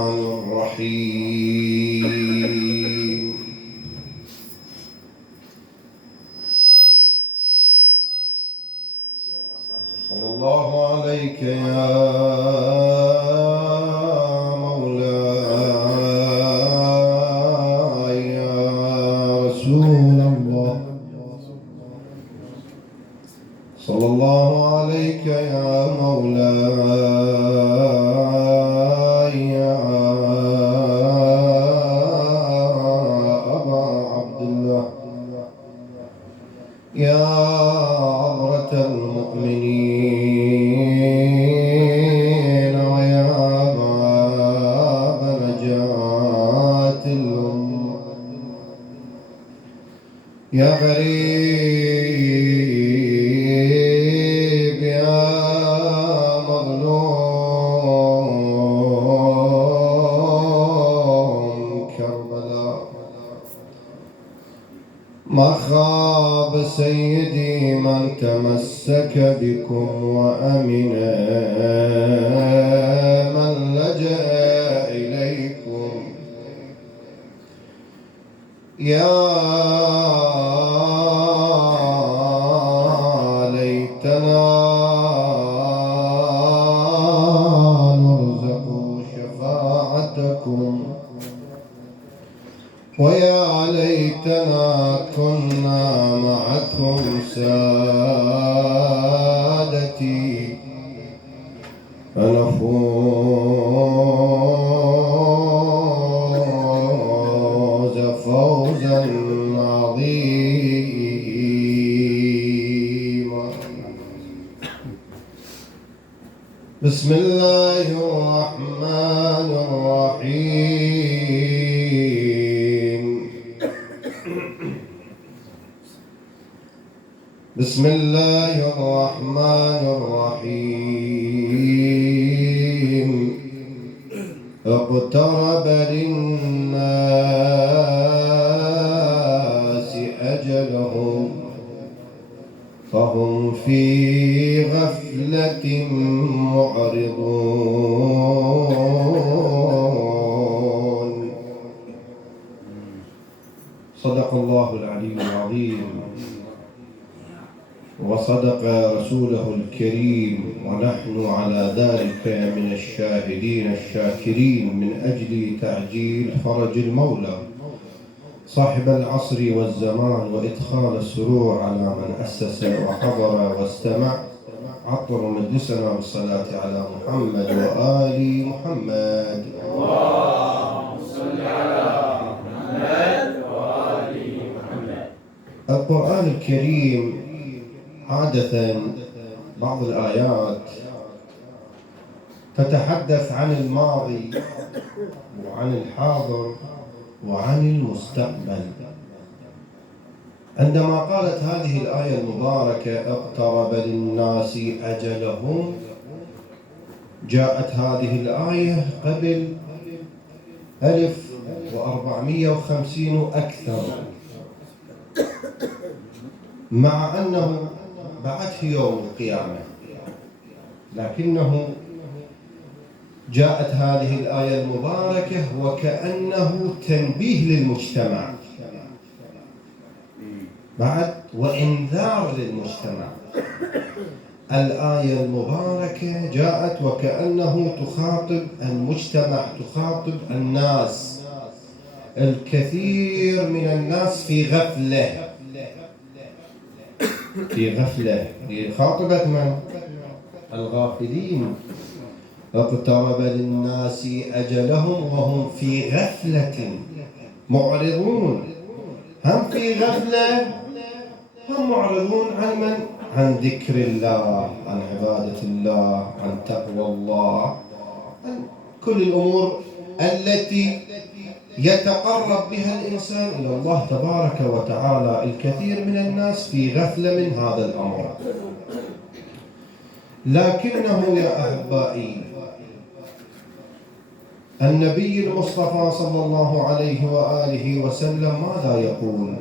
الرحيم. صلى الله عليك يا مولاي يا رسول الله. صلى الله عليك يا مولاي يا أبا عبد الله يا عبرة المؤمنين ويا باب نجاة الأمة يا غريب يا مظلوم كربلاء. ما خاب سيدي من تمسك بكم وأمن من لجأ إليكم يا ليتنا نرزق شفاعتكم ويا ليتنا كنا معكم سادتي فنفوز فوزا عظيما. بسم الله الرحمن الرحيم. بسم الله الرحمن الرحيم. اقترب للناس أجلهم فهم في غفلة معرضون. صدق الله العلي العظيم وصدق رسوله الكريم، ونحن على ذلك من الشاهدين الشاكرين من أجل تعجيل فرج المولى صاحب العصر والزمان وإدخال السرور على من أسس وحضر واستمع. عطر مجلسنا بالصلاة على محمد وآل محمد. اللهم صل على محمد وآل محمد. القرآن الكريم عادة بعض الآيات تتحدث عن الماضي وعن الحاضر وعن المستقبل. عندما قالت هذه الآية المباركة اقترب للناس أجلهم، جاءت هذه الآية قبل 1450 وأكثر، مع أنه بعد يوم القيامة، لكنه جاءت هذه الآية المباركة وكأنه تنبيه للمجتمع بعد وإنذار للمجتمع. الآية المباركة جاءت وكأنه تخاطب المجتمع، تخاطب الناس. الكثير من الناس في غفلة، في غفلة. خاطبت من؟ الغافلين. اقترب للناس أجلهم وهم في غفلة معرضون. هم في غفلة، هم معرضون عن من؟ عن ذكر الله، عن عبادة الله، عن تقوى الله، عن كل الأمور التي يتقرب بها الإنسان إلى الله تبارك وتعالى. الكثير من الناس في غفلة من هذا الأمر، لكنه يا أحبائي النبي المصطفى صلى الله عليه وآله وسلم ماذا يقول؟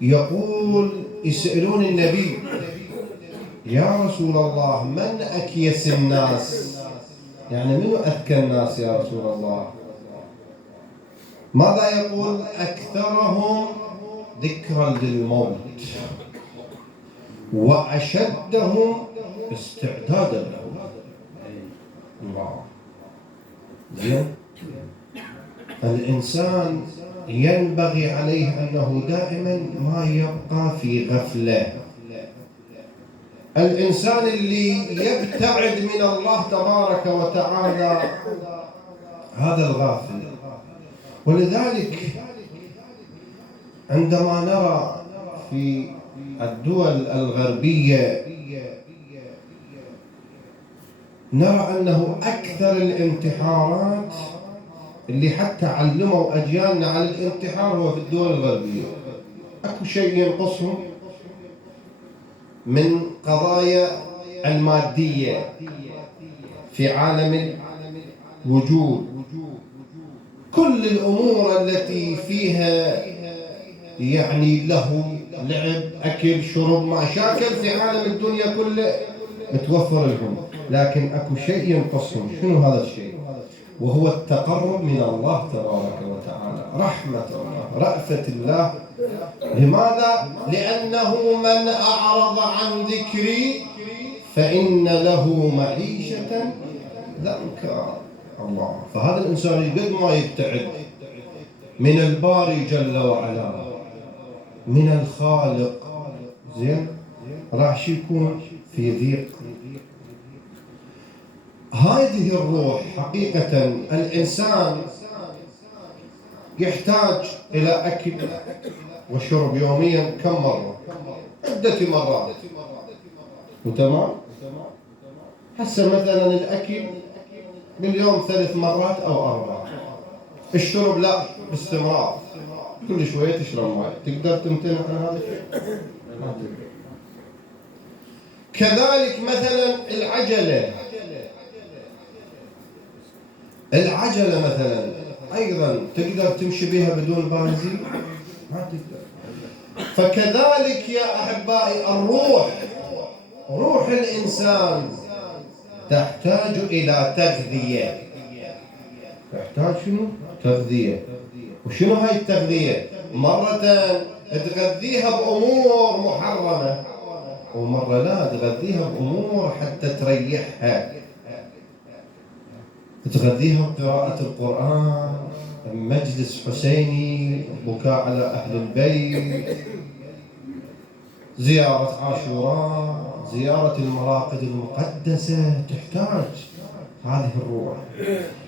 يقول يسألون النبي يا رسول الله من أكيس الناس؟ يعني منو أذكى الناس يا رسول الله؟ ماذا يقول؟ أكثرهم ذكرا للموت وأشدهم استعدادا له. الله. زين. الإنسان ينبغي عليه أنه دائما ما يبقى في غفلة. الإنسان اللي يبتعد من الله تبارك وتعالى هذا الغافل. ولذلك عندما نرى في الدول الغربية نرى أنه أكثر الانتحارات اللي حتى علموا أجيالنا على الانتحار هو في الدول الغربية. أكو شيء ينقصهم من قضايا المادية في عالم الوجود. كل الأمور التي فيها يعني له لعب أكل شرب مشاكل في عالم الدنيا كله متوفر لهم، لكن أكو شيء ينقصهم. شنو هذا الشيء؟ وهو التقرب من الله تبارك وتعالى، رحمة الله، رأفة الله. لماذا؟ لأنه من أعرض عن ذكري فإن له معيشة ضنكا. الله. فهذا الإنسان قد ما يبتعد من الباري جل وعلا، من الخالق، زين، راح يكون في ضيق. هذه الروح حقيقة الإنسان يحتاج إلى أكل وشرب يوميا كم مرة؟ عدة مرات. وتمام؟ هسه مثلا الأكل باليوم 3 مرات أو 4. الشرب لا، باستمرار، كل شوية تشرب ماء. تقدر تمتنع عن هذا الشيء؟ ما تقدر. كذلك مثلا العجلة مثلا أيضا تقدر تمشي بها بدون بنزين؟ ما تقدر. فكذلك يا أحبائي روح الإنسان تحتاج إلى تغذية. تحتاج شنو؟ تغذية. وشنو هاي التغذية؟ مرة تغذيها بأمور محرمة، ومرة لا، تغذيها بأمور حتى تريحها. تغذيها بقراءة القرآن، مجلس حسيني، بكاء على أهل البيت، زيارة عاشوراء، زيارة المراقد المقدسة. تحتاج هذه الروح.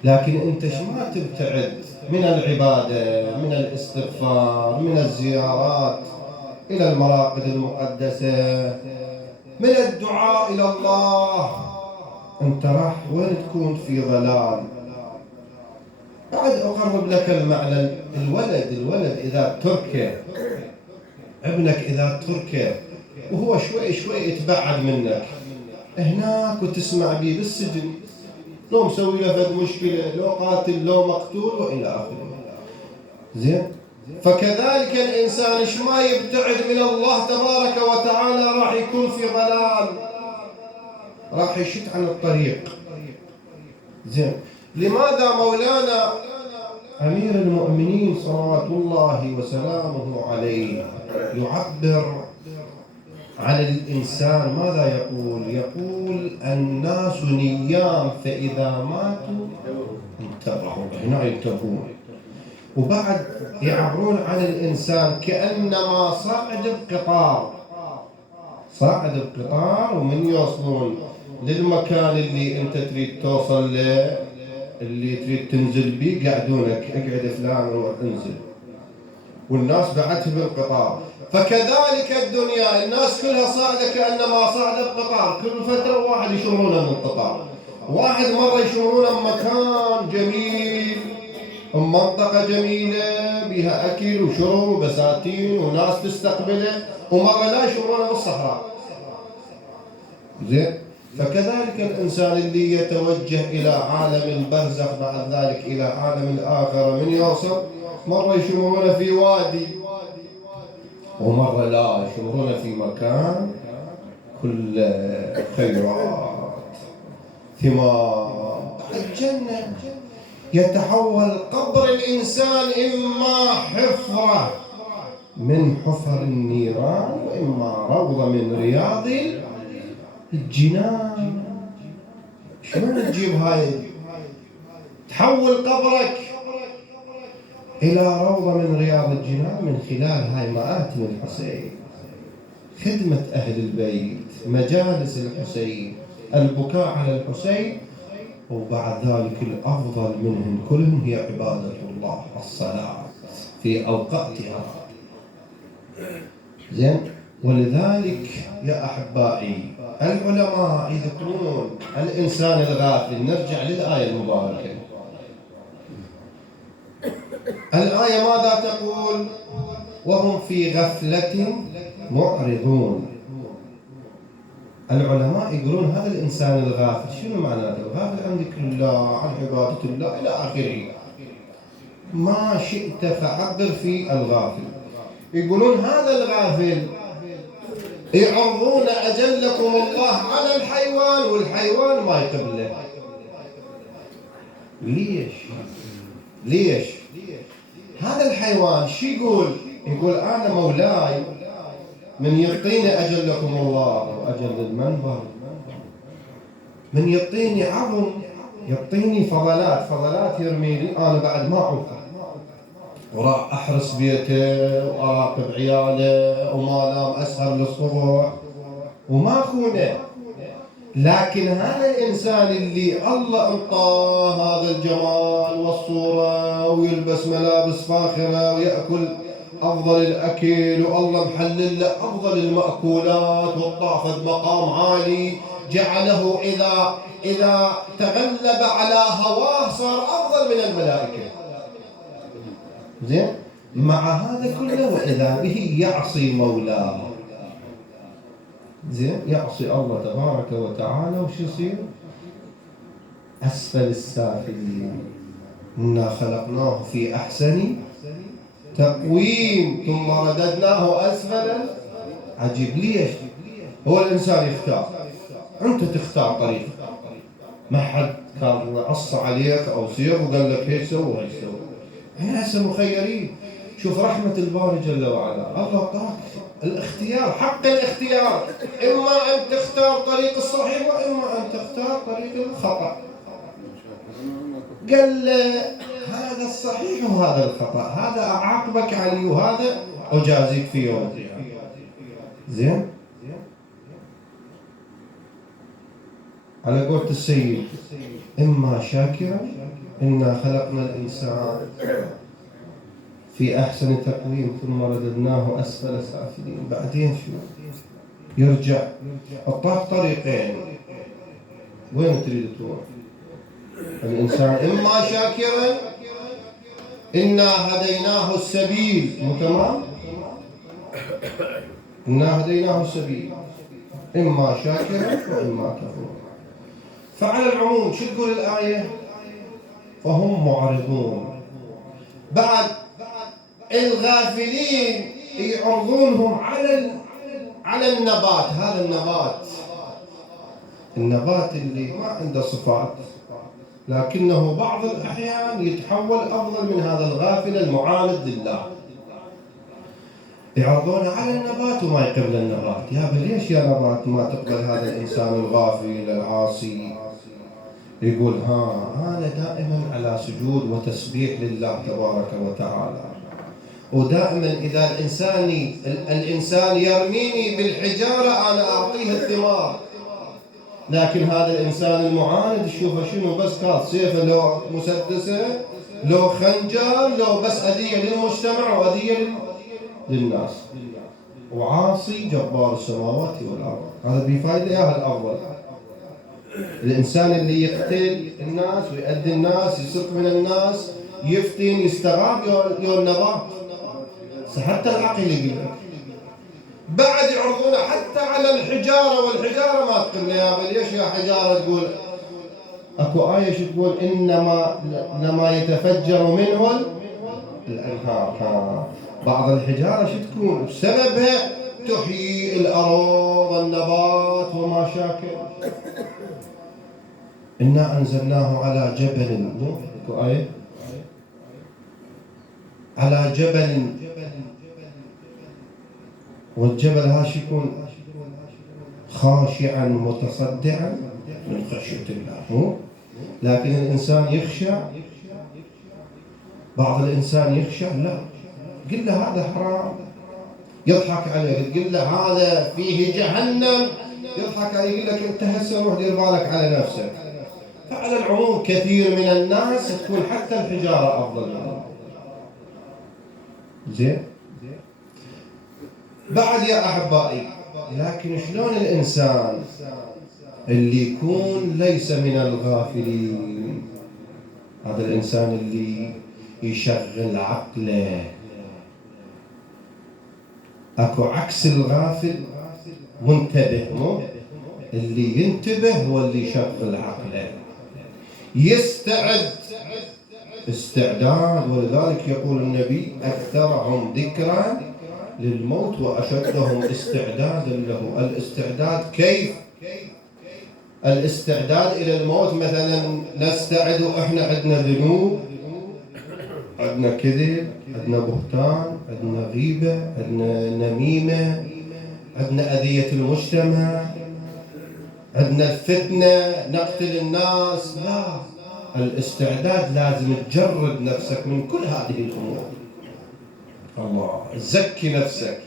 لكن أنت ما تبتعد من العبادة، من الاستغفار، من الزيارات إلى المراقد المقدسة، من الدعاء إلى الله. أنت راح وين تكون؟ في ضلال. بعد أقرب لك المعنى. الولد إذا تركه، ابنك إذا تركه وهو شوي شوي يتبعد منك هناك وتسمع به بالسجن، لو مسوي له فد مشكلة، لو قاتل، لو مقتول، وإلى آخره. زين. فكذلك الإنسان إيش ما يبتعد من الله تبارك وتعالى راح يكون في ضلال، راح يشت عن الطريق. زين. لماذا مولانا أمير المؤمنين صلوات الله وسلامه عليه يعبر عن الإنسان ماذا يقول؟ يقول الناس نيام فإذا ماتوا انتبهوا. هنا ينتبهون. وبعد يعبرون عن الإنسان كأنما صاعد بقطار ومن يوصلون للمكان اللي أنت تريد توصل له، اللي تريد تنزل به، قاعدونك اقعد فلان وانزل، والناس بعتها بالقطار. فكذلك الدنيا الناس كلها صاعدة كأنما صاعدة بقطار، كل فترة واحد يشمرونه من القطار، واحد مرة يشمرونه مكان جميل، منطقة جميلة بها أكل وشرب وبساتين وناس تستقبله، ومرة لا يشمرونه بالصحراء. زين. فكذلك الإنسان اللي يتوجه إلى عالم البرزخ بعد ذلك إلى عالم الآخرة من يوصل، مرة يشمرونه في وادي، ومرة لا يشمرونه في مكان كل خيرات ثمار. الجنة. يتحول قبر الإنسان إما حفرة من حفر النيران وإما روضة من رياض الجنان. شلون تجيب هاي؟ تحول قبرك إلى روضة من رياض الجنان من خلال هاي مآتم الحسين، خدمة أهل البيت، مجالس الحسين، البكاء على الحسين، وبعد ذلك الأفضل منهم كلهم هي عبادة الله، الصلاة في أوقاتها. زين. ولذلك يا أحبائي العلماء يذكرون الإنسان الغافل. نرجع للآية المباركة. الآية ماذا تقول؟ وهم في غفلة معرضون. العلماء يقولون هذا الإنسان الغافل شنو معناته؟ الغافل عن ذكر الله، عن عبادة الله إلى آخره. ما شئت فعبر في الغافل. يقولون هذا الغافل يعرضون أجلكم الله على الحيوان والحيوان ما يقبله. ليش؟ هذا الحيوان شو يقول؟ يقول أنا مولاي من يعطيني أجلكم الله وأجل المنبر، من يعطيني عظم، يعطيني فضلات يرمي لي، أنا بعد ما أعوفه وراح أحرس بيته وأراقب عياله وما نام أسهر للصبح وما أخونه. لكن هذا الإنسان اللي الله أعطاه هذا الجمال والصورة ويلبس ملابس فاخرة ويأكل أفضل الأكل والله محلل له أفضل المأكولات وطافت مقام عالي، جعله إذا تغلب على هواه صار أفضل من الملائكة. زين. مع هذا كله وإذا به يعصي مولاه. زين. يعصي الله تبارك وتعالى وش يصير؟ أسفل السافلين. إنا خلقناه في أحسن تقويم ثم رددناه أسفل. عجيب. ليش؟ هو الإنسان يختار، أنت تختار طريقك، ما حد كان عص عليك أو سير وقال لك هيك سوي هيك سوي. احنا هسه مخيرين. شوف رحمة الباري جل وعلا، الله أعطاك الاختيار، حق الاختيار، إما أن تختار طريق الصحيح وإما أن تختار طريق الخطأ. قال هذا الصحيح وهذا الخطأ، هذا أعاقبك عليه وهذا أجازيك في يوم القيامة. زين. على قولة السيد إما شاكرا، إنا خلقنا الإنسان في أحسن تقويم ثم رددناه أسفل سافلين. بعدين شو؟ يرجع. أعطاك طريقين، وين تريد تروح؟ الإنسان إما شاكرا، إنا هديناه السبيل، مو تمام؟ إنا هديناه السبيل، إما شاكرا وإما كفورا. فعلى العموم شو تقول الآية؟ فهم معرضون. بعد الغافلين يعرضونهم على النبات. هذا النبات اللي ما عنده صفات لكنه بعض الأحيان يتحول أفضل من هذا الغافل المعاند لله. يعرضون على النبات وما يقبل النبات. يا ليش يا نبات ما تقبل هذا الإنسان الغافل العاصي؟ يقول أنا دائما على سجود وتسبيح لله تبارك وتعالى، ودائما إذا الإنسان يرميني بالحجارة أنا أعطيه الثمار. لكن هذا الإنسان المعاند تشوفه شنو؟ بس كاظ سيفه، لو مسدسه، لو خنجر، لو بس أذية للمجتمع وأذية للناس، وعاصي جبار السماوات والأرض. هذا بفايدة إياها الأول. الإنسان اللي يقتل الناس ويؤذي الناس، يسرق من الناس، يفتن، يستغاب يوم نبات. حتى العقل يقول بعد يعرضون حتى على الحجارة، والحجارة ما تقول يا ليش يا حجارة؟ تقول اكو آية شو تقول؟ إنما يتفجر منه الأنهار. بعض الحجارة شو تكون؟ بسببها تحيي الأرض، النبات وما شاكل. إنا أنزلناه على جبل، آية على جبل، والجبل هاش يكون خاشعا متصدعا من خشية الله، لكن الإنسان يخشى، بعض الإنسان يخشى، لا قل له هذا حرام يضحك عليه، قل له هذا فيه جهنم يضحك عليه، يقول لك أنت هسه روح دير بالك على نفسك. فعلى العموم كثير من الناس تكون حتى الحجارة أفضل منه. زين بعد يا أحبائي، لكن شلون الإنسان اللي يكون ليس من الغافلين؟ هذا الإنسان اللي يشغل عقله. أكو عكس الغافل منتبه، مو اللي ينتبه هو اللي يشغل عقله، يستعد استعداد. ولذلك يقول النبي أكثرهم ذكرا للموت وأشدهم استعدادا له. الاستعداد كيف؟ الاستعداد إلى الموت مثلا نستعد وإحنا عندنا ذنوب، عندنا كذب، عندنا بهتان، عندنا غيبة، عندنا نميمة، عندنا أذية المجتمع، عندنا الفتنة، نقتل الناس. لا، الاستعداد لازم تجرد نفسك من كل هذه الأمور. الله زكي نفسك.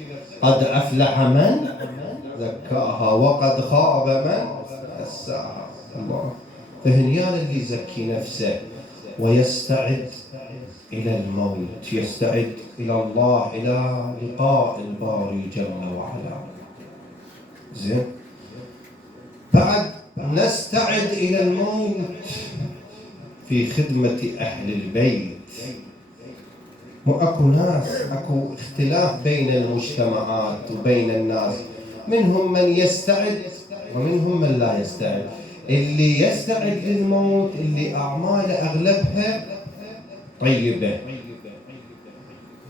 قد أفلح من زكاها وقد خاب من دساها. الله فهنيان اللي يزكي نفسه ويستعد إلى الموت، يستعد إلى الله، إلى لقاء الباري جل وعلا. زين بعد نستعد إلى الموت في خدمة أهل البيت. وأكو ناس، أكو اختلاف بين المجتمعات وبين الناس، منهم من يستعد ومنهم من لا يستعد. اللي يستعد للموت اللي أعماله أغلبها طيبة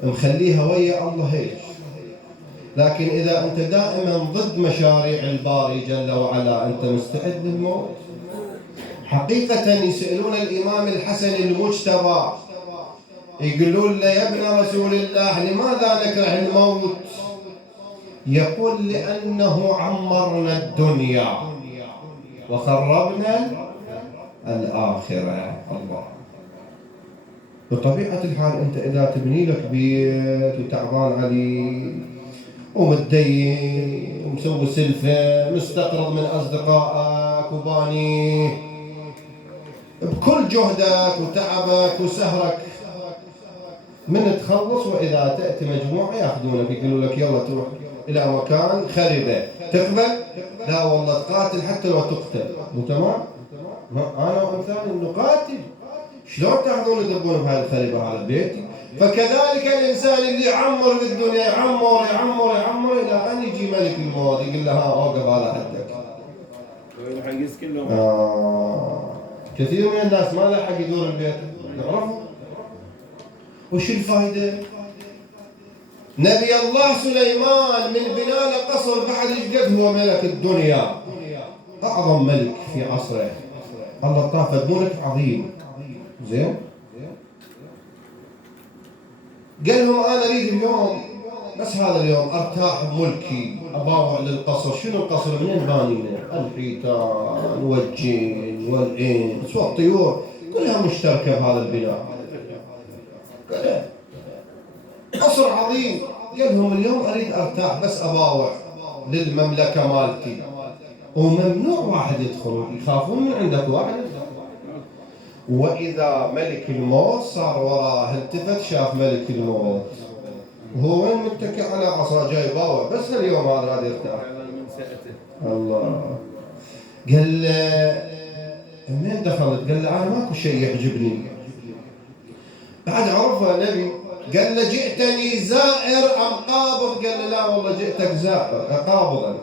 مخليها ويا الله هيك. لكن إذا أنت دائما ضد مشاريع الباري جل وعلا، أنت مستعد للموت؟ حقيقة يسألون الإمام الحسن المجتبى، يقولون له يا ابن رسول الله لماذا نكره الموت؟ يقول لأنه عمرنا الدنيا وخربنا الآخرة. الله بطبيعة الحال أنت إذا تبني لك بيت وتعبان عليه ومتدين ومسوي سلفة، مستقرض من أصدقائك وبانيه بكل جهدك وتعبك وسهرك، من تخلص وإذا تأتي مجموعة يأخذونك يقولوا لك يلا تروح إلى مكان خربة، تقبل؟ لا والله تقاتل حتى لو تقتل. مو تمام؟ أنا وأمثالي نقاتل، شلون تاخذون تضربون بهاي الخربة على بيتي؟ فكذلك الإنسان اللي يعمر في الدنيا، يعمر يعمر يعمر إلى أن يجي ملك الموت يقول له ها أوقف على حدك. كثير من الناس ما لحق يدور البيت، نعرفه. وش الفائدة؟ نبي الله سليمان من بناء قصر بعد الجد هو ملك الدنيا، أعظم ملك في عصره. الله طافت ملك عظيم. زين قال لهم أنا أريد اليوم بس هذا اليوم أرتاح بملكي، أباوع للقصر. شنو القصر؟ منين بانينه؟ الحيتان والجن والإنس والطيور كلها مشتركة بهذا البناء. قال قصر عظيم. قال لهم اليوم أريد أرتاح بس أباوع للمملكة مالتي، وممنوع واحد يدخل، يخافون من عندك واحد. وإذا ملك الموت صار وراه، التفت شاف ملك الموت وهو وين متكئ على عصا جاي باوع، بس اليوم هذا غادي يرتاح. الله قال له منين دخلت؟ قال له أنا ماكو شيء يعجبني. بعد عرفه النبي قال له جئتني زائر أم قابض؟ قال له لا والله جئتك زائر قابضا.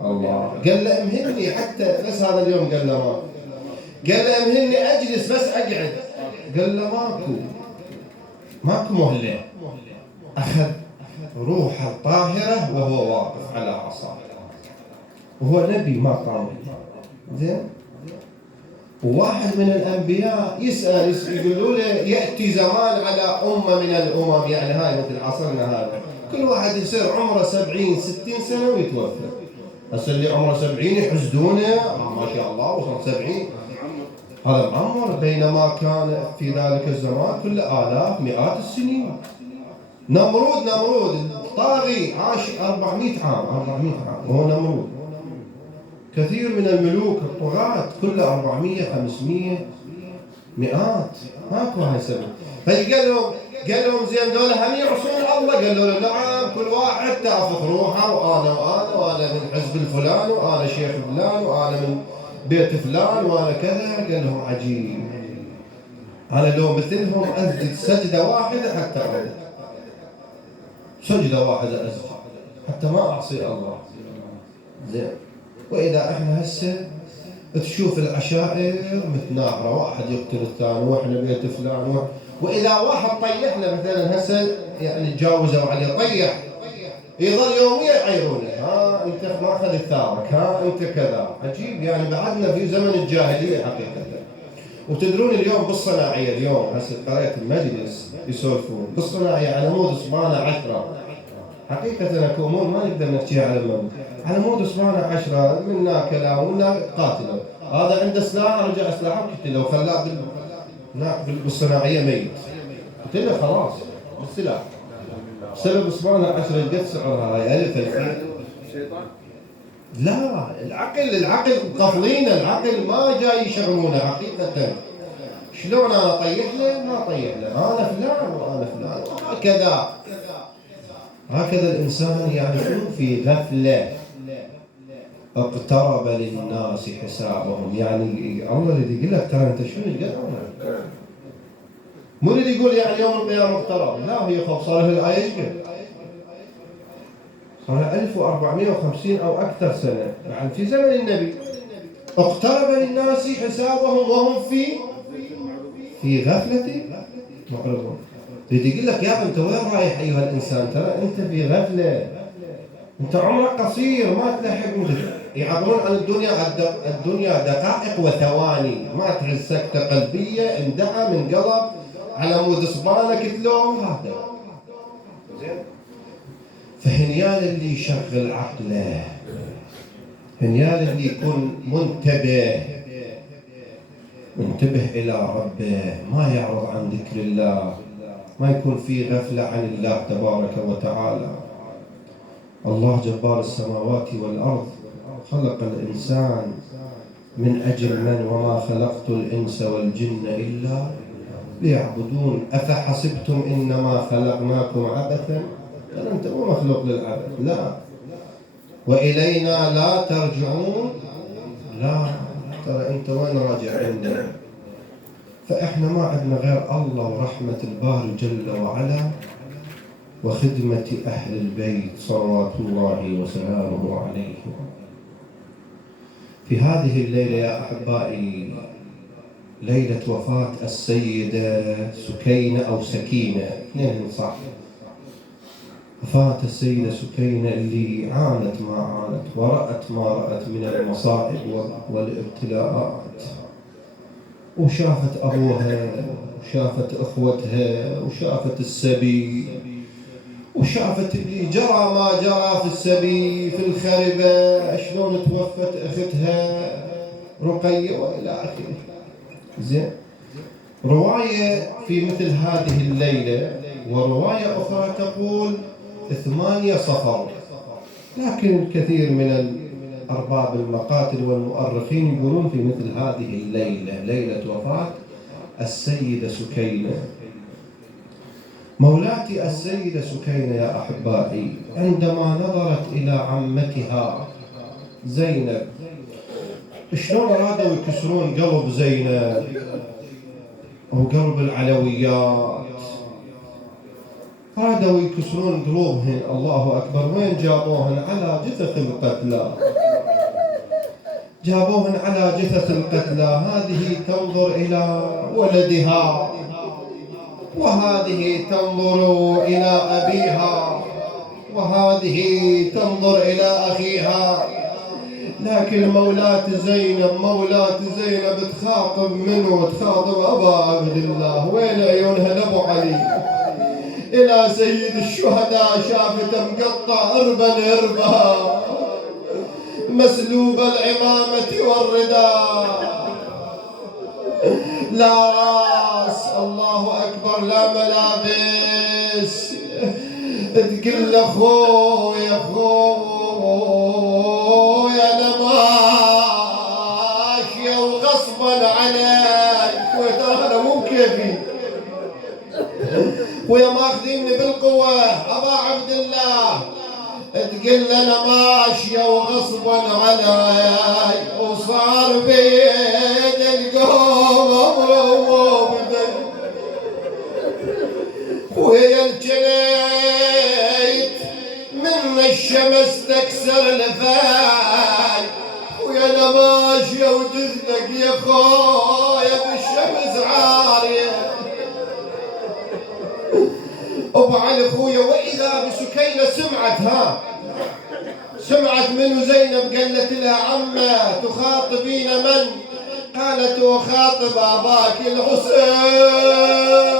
الله قال له امهلني حتى بس هذا اليوم. قال له ما. قال له امهلني أجلس بس أقعد. قال له ماكو مهلة. أخذ روح الطاهرة وهو واقف على عصاه، وهو نبي ما قام. زين وواحد من الأنبياء يسأل يقولوا له يأتي زمان على أمة من الأمم، يعني هاي مثل عصرنا هذا، كل واحد يصير عمره 70-60 سنة ويتوفى. هسه اللي عمره 70 يحسدونه ما شاء الله وصل 70، هذا معمر، بينما كان في ذلك الزمان كل آلاف مئات السنين. نمرود الطاغي عاش 400 عام، 400 عام وهو نمرود. كثير من الملوك الطغاة كل 400 500 مئات، ماكو هاي سبب. قال لهم زين دولة هم يعصون الله؟ قالوا له نعم، كل واحد تافخ روحه، وانا من حزب الفلان، وانا شيخ فلان، وانا من بيت فلان، وانا كذا. قال لهم عجيب، انا لو مثلهم اسجد سجدة واحدة حتى أعبد، سجدة واحدة اسجد حتى ما اعصي الله. زين، واذا احنا هسه تشوف العشائر متناحرة، واحد يقتل الثاني، واحنا بيت فلان، واذا واحد طيحنا مثلا هسه يعني تجاوزوا عليه طيح، يظل يوميا يعيرونه، ها انت ما اخذ ثارك، ها انت كذا. عجيب، يعني بعدنا في زمن الجاهليه حقيقه. وتدرون اليوم بالصناعيه، اليوم هسه قريت المجلس يسولفون بالصناعيه على مود اسبانه 10. حقيقه اكو امور ما نقدر نحكيها على الموضوع. على مود اسبانه 10 منا كلام ومنا قاتلوا، هذا عنده سلاح رجع سلاحه قتله وخلاه بالصناعيه ميت، قلت له خلاص بالسلاح. سبب اسبانه 10 قد سعرها هاي 1000 الشيطان؟ لا، العقل قفلين، العقل ما جاي يشغلونه حقيقة. شلون انا اطيح له؟ ما اطيح له، انا فلان وانا فلان، هكذا الانسان يعني في غفلة. اقترب للناس حسابهم، يعني الله اللي يقول لك ترى انت شنو قد، مو اللي يقول يعني يوم القيامة اقترب، لا، هي خب صار له الآية ايش صار 1450 أو أكثر سنة، يعني في زمن النبي. اقترب للناس حسابهم وهم في غفلة معرضون. يجي يقول لك يا أنت وين رايح أيها الإنسان؟ ترى أنت في غفلة، أنت عمرك قصير ما تلحق. يعبرون عن الدنيا دقائق وثواني، ما تحس سكتة قلبية اندعى من قلب على مود صبانة كتلوه هذا. فهنيال اللي يشغل عقله، هنيال اللي يكون منتبه إلى ربه، ما يعرض عن ذكر الله، ما يكون في غفلة عن الله تبارك وتعالى. الله جبار السماوات والأرض خلق الإنسان من أجل من؟ وما خلقت الإنس والجن إلا ليعبدون. أفحسبتم إنما خلقناكم عبثا؟ ترى أنت مو مخلوق للعبث، لا، وإلينا لا ترجعون، لا، ترى أنت وين راجع عندنا؟ فإحنا ما عندنا غير الله ورحمة الباري جل وعلا وخدمة أهل البيت صلوات الله وسلامه عليهم. في هذه الليلة يا أحبائي، ليلة وفاة السيدة سكينة أو سكينة، اثنين صح، وفاة السيدة سكينة اللي عانت ما عانت ورأت ما رأت من المصائب والابتلاءات، وشافت أبوها وشافت أخوتها وشافت السبي، وشافت اللي جرى ما جرى في السبي في الخربة، شلون توفت أختها رقية وإلى آخره. زين، رواية في مثل هذه الليلة ورواية أخرى تقول 8 صفر، لكن الكثير من أرباب المقاتل والمؤرخين يقولون في مثل هذه الليلة، ليلة وفاة السيدة سكينة. مولاتي السيدة سكينة يا أحبائي عندما نظرت إلى عمتها زينب، شلون أرادوا يكسرون قلب زينب أو قلب العلويات، أرادوا يكسرون قلوبهن. الله أكبر، وين جابوهن؟ على جثث القتلى، جابوهن على جثث القتلى. هذه تنظر إلى ولدها، وهذه تنظر إلى أبيها، وهذه تنظر إلى أخيها. لكن مولاة زينب تخاطب منو؟ تخاطب أبا عبد الله. وين عيونها لأبو علي؟ إلى سيد الشهداء شافته مقطع إربا مسلوب العمامة والرداء، لا راس، الله أكبر، لا ملابس. تقول له خويا أنا ماشية وغصبا عليك، وترى أنا مو كيفي، ويا ماخذيني بالقوة أبا عبد الله. تقول أنا ماشية وغصبا علي، وصار بيد القوم ويا الجنيت من الشمس تكسر الفاي، ويا أنا ماشية وتزنق يا خويا بالشمس عارية. أبو علي خويا، وإذا بسكينة سمعت منه زينب، قالت لها عمه تخاطبين من؟ قالت أخاطب أباك الحسين.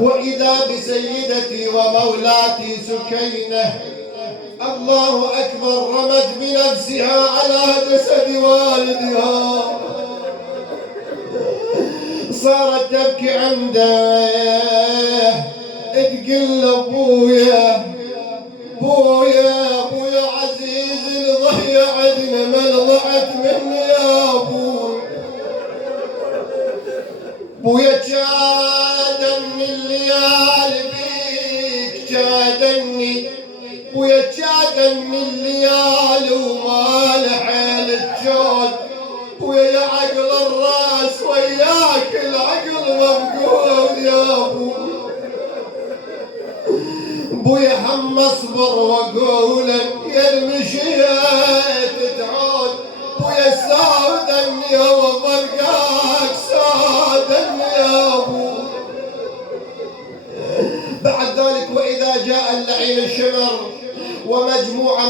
وإذا بسيدتي ومولاتي سكينة، الله أكبر، رمت بنفسها على جسد والدها، صارت تبكي عنده، تقول بويا عزيز ضيعتنا، ما ضعت مني يا بويا جادني الليالي بيك، جادني بويا جادني الليالي وما لحيل الجود، بويا يا عقل الراس وياك العقل مفقود يا بويا هم اصبر واقولا يا المشيت تعود، بويا سادني وبلقاك سادني يا ابو. بعد ذلك وإذا جاء اللعين الشمر ومجموعة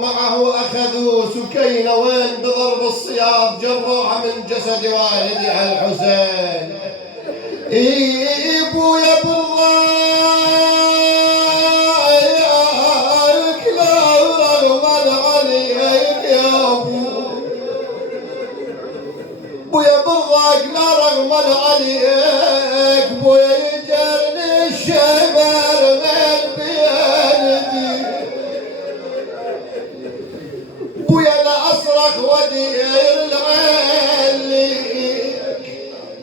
معه أخذوا سكينة وين بضرب الصياد، جروها من جسد والدها الحسين. بويا بالله لا رغما عليك يا بويا بالله لا رغما عليك، بويا يجرني الشمر من بيدي، بويا لا أصرخ ودير العين،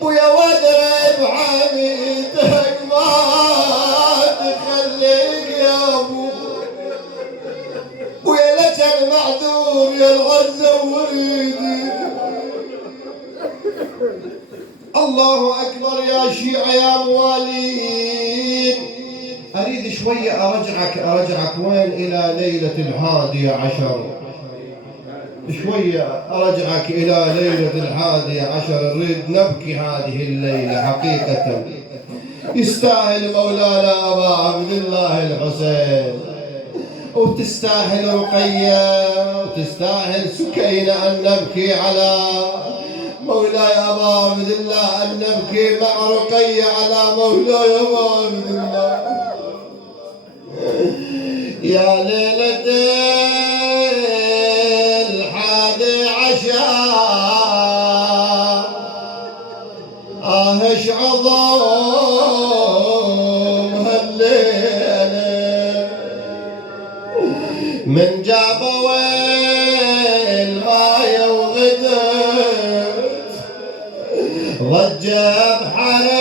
بويا واضرب حميدك ما تخليك يا بويا لك المعذور يا العزة وريدي. الله أكبر يا شيعة يا موالين. أريد شوية أرجعك وين؟ إلى ليلة 11، شوية أرجعك إلى ليلة 11. نريد نبكي هذه الليلة حقيقة. يستاهل مولانا أبا عبد الله الحسين، وتستاهل رقية، وتستاهل سكينة أن نبكي على مولاي أبا عبد الله، أن نبكي مع رقية على مولاي أبا عبد الله. يا ليلة 11 ايش عظام هالليلة، من جابوا المايه وغدت ضجة بحريم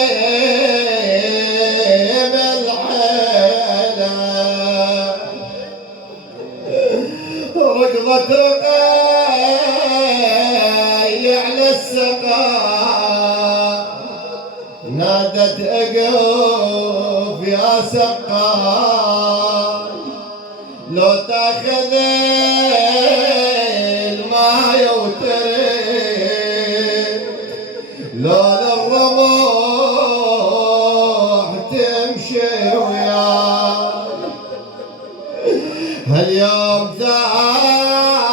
العيلة، ركضت رقاي على السقا، نادت أقف يا سقاي، لو تاخذ الماي وتريد، لو للرموح تمشي وياي، هاليوم ثاني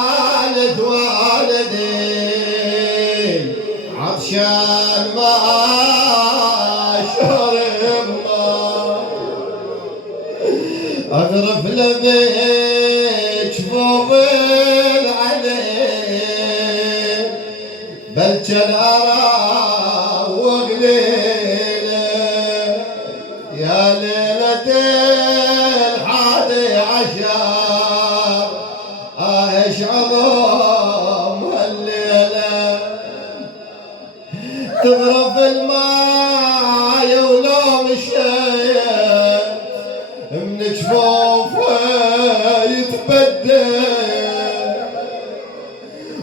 تذرف لبيك فوق العلي بل كان أراوغ ليلة يا ليلة الحادي عشر ايش عظم هالليلة تغرف الماي ولو مشيت من جفوفه يتبدل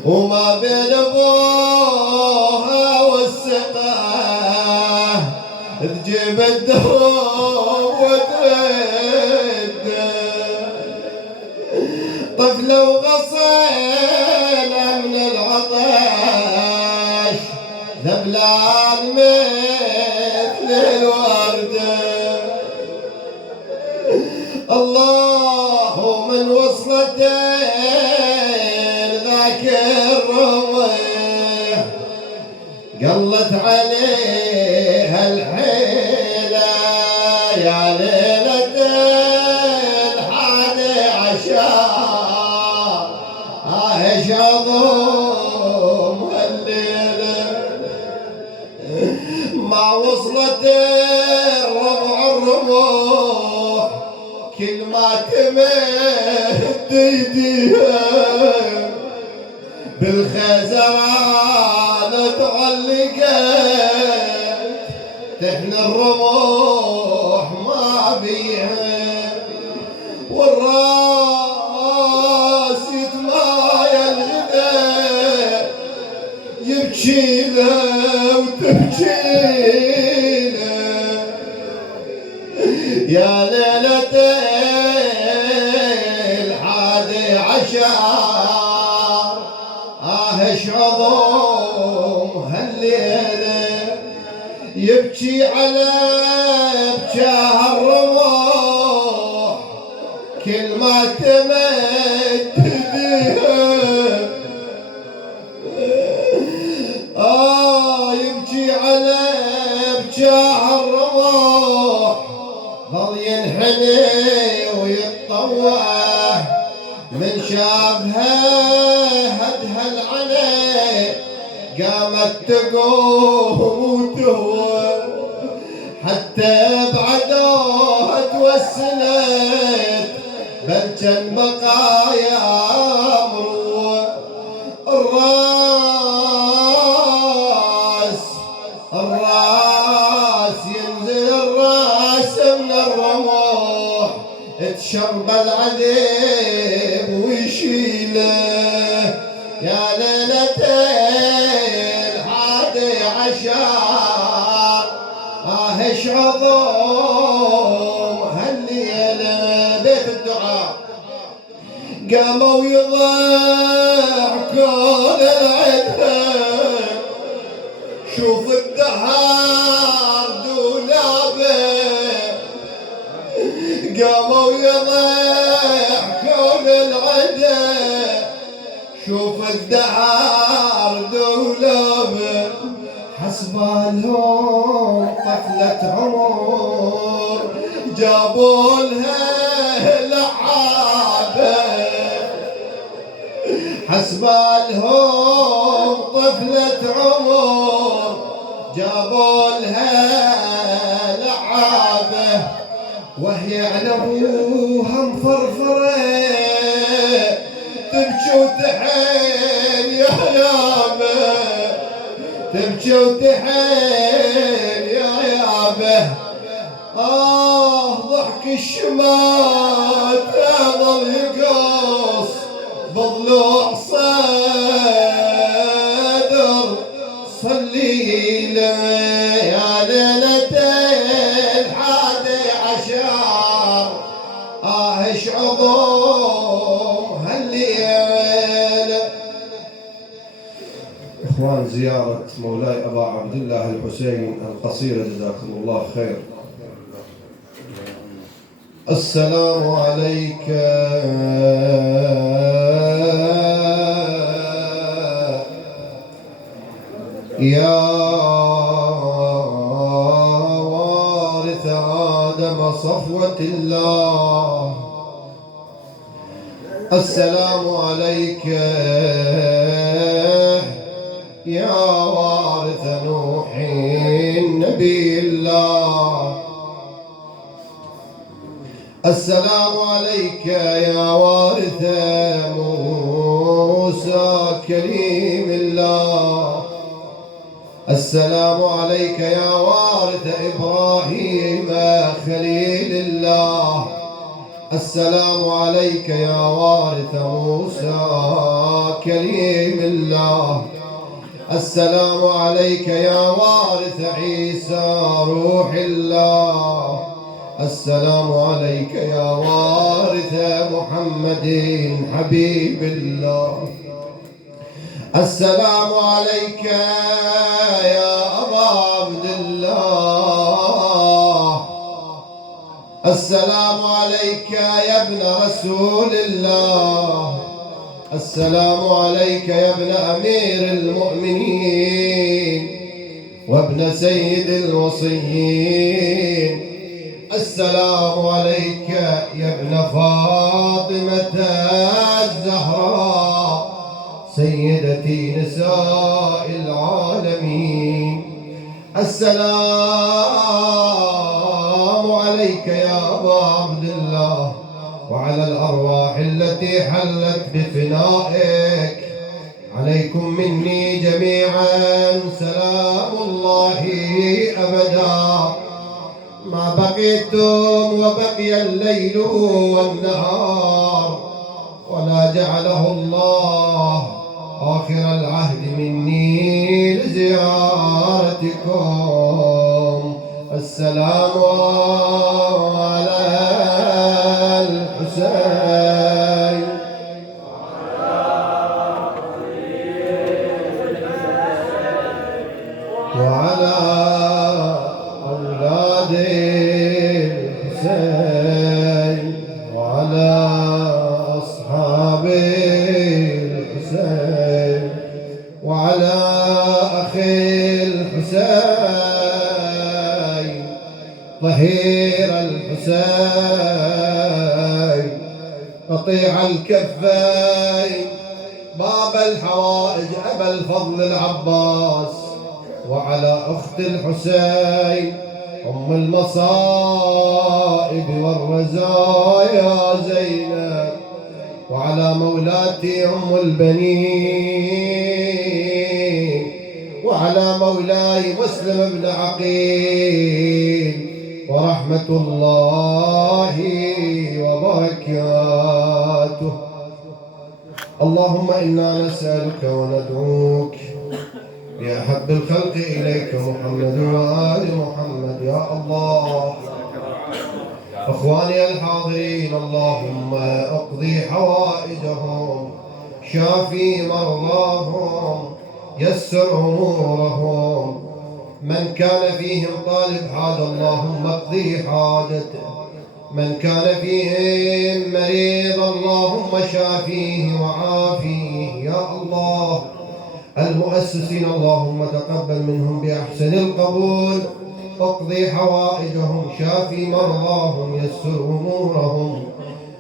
وما بين ابوها والسقاه تجيب الدروب وترد طفله وغصيله من العطش ذبلان مثل الورده الله من وصلتين ذاك الرمح قلت عليها الحيلة يا ليلة الحادي عشر ايش عظم هالليلة ما وصلت الربع الرمح كل ما تمد ايديها بالخزران تعلقت تحني الرمح ما بيها والراس يتمايل غدا يبكي له وتبكي له يا ليلة الحادي عشر ايش عظم هالليلة يبكي على بجاه الرمح كل ما تمد ايديها يبكي على بجاه الرمح ظل ينحني ويتطوع من شافها هدها العلي قامت تقوم وتهوى حتى بعدوها توسلت بل كان بقايا مروى الراس ينزل الراس من الرمح تشرب العذيب ويشيله يا ليلة الحادي عشر ايش عظم هالليلة بيت الدعاء قاموا يضحكون العدة شوف الدهر دولابه قاموا يضحكون العدا شوف الدهر دولابه حسبالهم طفلة عمر جابوا لها لعابه حسبالهم طفلة عمر جابوا لها لعابه وهي على ابوها مفرفره تبكي وتحين يا يابه تبكي وتحين يا يابه ضحك الشمات ظل يقص بضلوع صدر صلي له يا ليلة الحادي عشر ايش عظم هالليلة اخوان زيارة مولاي ابا عبد الله الحسين القصيرة جزاكم الله خير. السلام عليك يا وارث آدم صفوة الله السلام عليك يا وارث نوح نبي الله. السلام عليك يا وارث موسى كليم الله. السلام عليك يا وارث إبراهيم خليل الله. السلام عليك يا وارث موسى كليم الله. السلام عليك يا وارث عيسى روح الله. السلام عليك يا وارث محمد حبيب الله. السلام عليك يا أبا عبد الله. السلام عليك يا ابن رسول الله. السلام عليك يا ابن أمير المؤمنين وابن سيد الوصيين. السلام عليك يا ابن فاطمة الزهراء سيدتي نساء العالمين. السلام عليك يا أبا عبد الله وعلى الأرواح التي حلت بفنائك. عليكم مني جميعا سلام الله أبدا ما بقيتم وبقي الليل والنهار، ولا جعله الله آخر العهد مني لزيارتكم. السلام على الحسين وعلى أولاد الحسين وعلى أصحاب الحسين وعلى أخي الحسين ظهير الحسين قطيع الكفين باب الحوائج أبا الفضل العباس، وعلى أخت الحسين أم المصائب والرزايا زينب، وعلى مولاتي أم البنين، وعلى مولاي مسلم بن عقيل، ورحمة الله وبركاته. اللهم إنا نسألك وندعوك بأحب الخلق إليك محمد وآل محمد. يا الله أخواني الحاضرين، اللهم اقضي حوائجهم، شافي مرضاهم، يسر أمورهم. من كان فيهم طالب حاجة اللهم اقضي حاجته، من كان فيهم مريض اللهم شافيه وعافيه. يا الله المؤسسين اللهم تقبل منهم بأحسن القبول، اقضي حوائجهم، شافي مرضاهم، يسر أمورهم،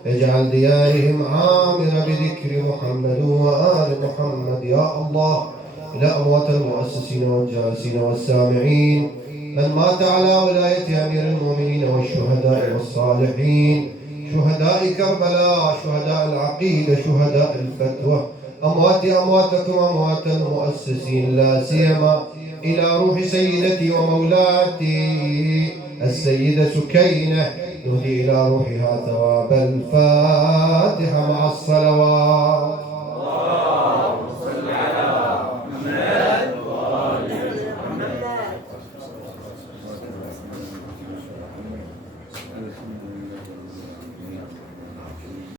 اجعل ديارهم عامرة بذكر محمد وآل محمد. يا الله إلى أموات المؤسسين والجالسين والسامعين، من مات على ولاية أمير المؤمنين والشهداء والصالحين، شهداء كربلاء، شهداء العقيدة، شهداء الفتوى، أمواتكم أموات المؤسسين، لا سيما إلى روح سيدتي ومولاتي السيدة سكينة، نهدي إلى روحها ثواب الفاتحة مع الصلوات.